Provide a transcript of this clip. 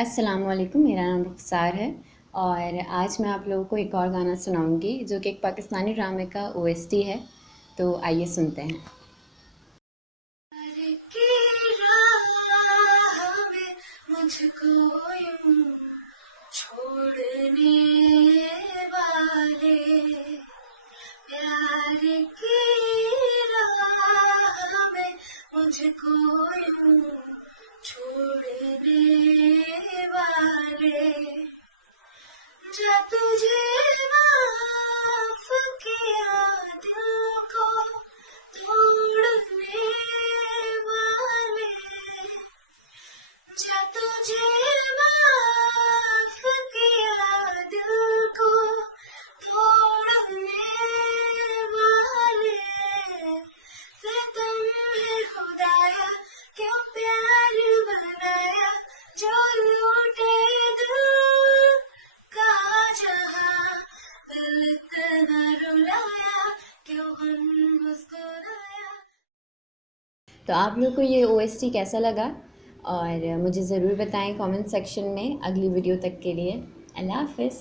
अस्सलाम वालेकुम, मेरा नाम रुखसार है और आज मैं आप लोगों को एक और गाना सुनाऊंगी जो कि एक पाकिस्तानी ड्रामे का ओएसटी है। तो आइए सुनते हैं। प्यार की राह में मुझको यूं छोड़ने वाले, प्यार की राह में मुझको यूं छोड़ने वाले, जा तुझे माफ किया दिल को तोड़ने वाले, जा तुझे माफ किया दिल को तोड़ने वाले, सितम है खुदाया क्यों प्यार बनाया, जो लूटे दिल का जहां, दिल इतना रुलाया क्यों हम मुस्कुराया। तो आप लोग को ये ओएसटी कैसा लगा और मुझे ज़रूर बताएं कमेंट सेक्शन में। अगली वीडियो तक के लिए अल्लाह हाफ़िज़।